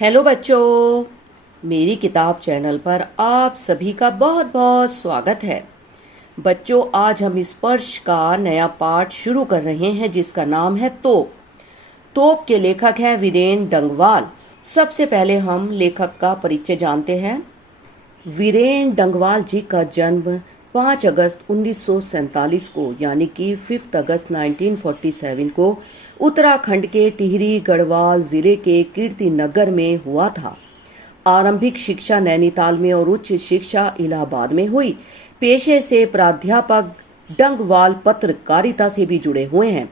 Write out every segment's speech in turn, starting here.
Hello बच्चों, मेरी किताब चैनल पर आप सभी का बहुत बहुत स्वागत है। बच्चों, आज हम स्पर्श का नया पाठ शुरू कर रहे हैं जिसका नाम है तोप। तोप के लेखक है वीरेन डंगवाल। सबसे पहले हम लेखक का परिचय जानते हैं। वीरेन डंगवाल जी का जन्म 5 अगस्त 1947 को यानी कि 5 अगस्त 1947 को उत्तराखंड के टिहरी गढ़वाल जिले के कीर्ति नगर में हुआ था। आरंभिक शिक्षा नैनीताल में और उच्च शिक्षा इलाहाबाद में हुई। पेशे से प्राध्यापक डंगवाल पत्रकारिता से भी जुड़े हुए हैं।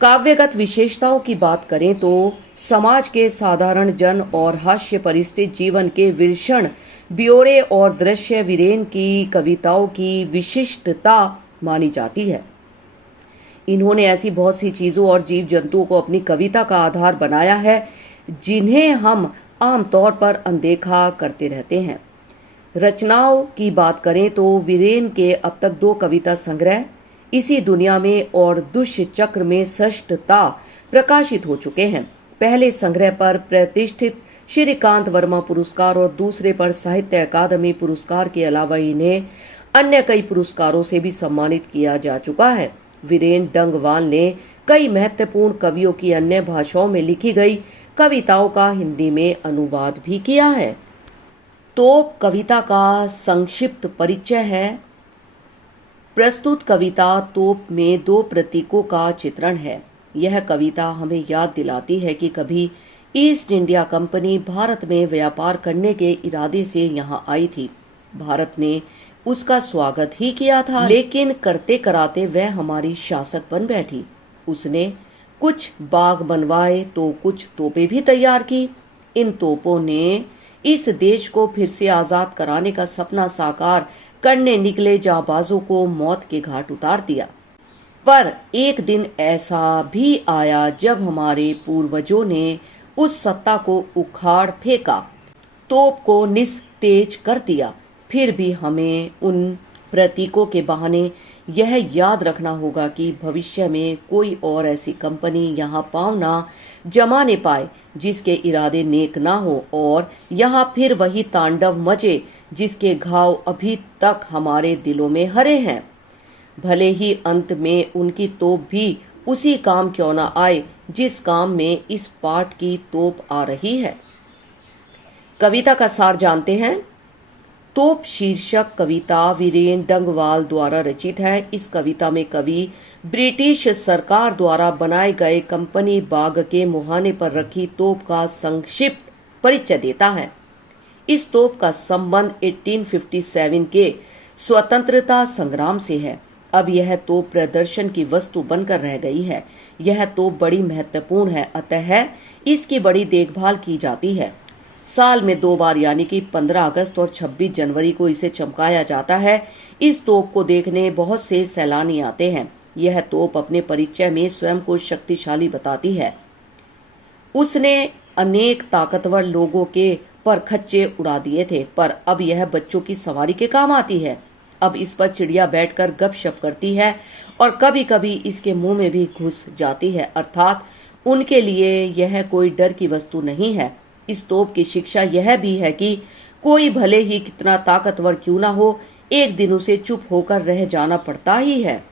काव्यगत विशेषताओं की बात करें तो समाज के साधारण जन और हास्य परिस्थिति जीवन के विलक्षण ब्यौरे और दृश्य वीरेन की कविताओं की विशिष्टता मानी जाती है। इन्होंने ऐसी बहुत सी चीजों और जीव जंतुओं को अपनी कविता का आधार बनाया है जिन्हें हम आमतौर पर अनदेखा करते रहते हैं। रचनाओं की बात करें तो वीरेन के अब तक 2 कविता संग्रह इसी दुनिया में और दुष्य चक्र में षष्ठता प्रकाशित हो चुके हैं। पहले संग्रह पर प्रतिष्ठित श्रीकांत वर्मा पुरस्कार और दूसरे पर साहित्य अकादमी पुरस्कार के अलावा इन्हें अन्य कई पुरस्कारों से भी सम्मानित किया जा चुका है। वीरेन डंगवाल ने कई महत्वपूर्ण कवियों की अन्य भाषाओं में लिखी गई कविताओं का हिंदी में अनुवाद भी किया है। तोप कविता का संक्षिप्त परिचय है। प्रस्तुत कविता तोप में 2 प्रतीकों का चित्रण है। यह कविता हमें याद दिलाती है कि कभी ईस्ट इंडिया कंपनी भारत में व्यापार करने के इरादे से यहाँ आई थी। भारत ने उसका स्वागत ही किया था, लेकिन करते कराते वह हमारी शासक बन बैठी। उसने कुछ बाग बनवाए तो कुछ तोपें भी तैयार की। इन तोपों ने इस देश को फिर से आजाद कराने का सपना साकार करने निकले जाबाजों को मौत के घाट उतार दिया। पर एक दिन ऐसा भी आया जब हमारे पूर्वजों ने उस सत्ता को उखाड़ फेंका, तोप को निस्तेज कर दिया। फिर भी हमें उन प्रतीकों के बहाने यह याद रखना होगा कि भविष्य में कोई और ऐसी कंपनी यहाँ पांव ना जमाने पाए जिसके इरादे नेक ना हो और यहाँ फिर वही तांडव मचे जिसके घाव अभी तक हमारे दिलों में हरे हैं। भले ही अंत में उनकी तोप भी उसी काम क्यों ना आए जिस काम में इस पाठ की तोप आ रही है। कविता का सार जानते हैं। तोप शीर्षक कविता वीरेन डंगवाल द्वारा रचित है। इस कविता में कवि ब्रिटिश सरकार द्वारा बनाए गए कंपनी बाग के मुहाने पर रखी तोप का संक्षिप्त परिचय देता है। इस तोप का संबंध 1857 के स्वतंत्रता संग्राम से है। अब यह तोप प्रदर्शन की वस्तु बनकर रह गई है। यह तोप बड़ी महत्वपूर्ण है, अतः इसकी बड़ी देखभाल की जाती है। साल में 2 बार यानी कि 15 अगस्त और 26 जनवरी को इसे चमकाया जाता है। इस तोप को देखने बहुत से सैलानी आते हैं। यह तोप अपने परिचय में स्वयं को शक्तिशाली बताती है। उसने अनेक ताकतवर लोगों के परखच्चे उड़ा दिए थे, पर अब यह बच्चों की सवारी के काम आती है। अब इस पर चिड़िया बैठकर गपशप करती है और कभी कभी इसके मुंह में भी घुस जाती है, अर्थात उनके लिए यह कोई डर की वस्तु नहीं है। इस तोप की शिक्षा यह भी है कि कोई भले ही कितना ताकतवर क्यों ना हो, एक दिन उसे चुप होकर रह जाना पड़ता ही है।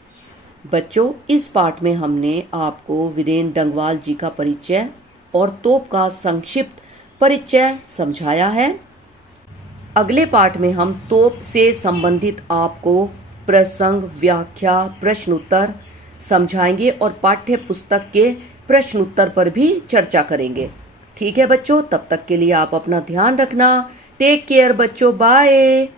बच्चों, इस पाठ में हमने आपको वीरेन डंगवाल जी का परिचय और तोप का संक्षिप्त परिचय समझाया है। अगले पाठ में हम तोप से संबंधित आपको प्रसंग, व्याख्या, प्रश्न उत्तर समझाएंगे और पाठ्य पुस्तक के प्रश्न उत्तर पर भी चर्चा करेंगे। ठीक है बच्चों, तब तक के लिए आप अपना ध्यान रखना। टेक केयर बच्चों, बाय।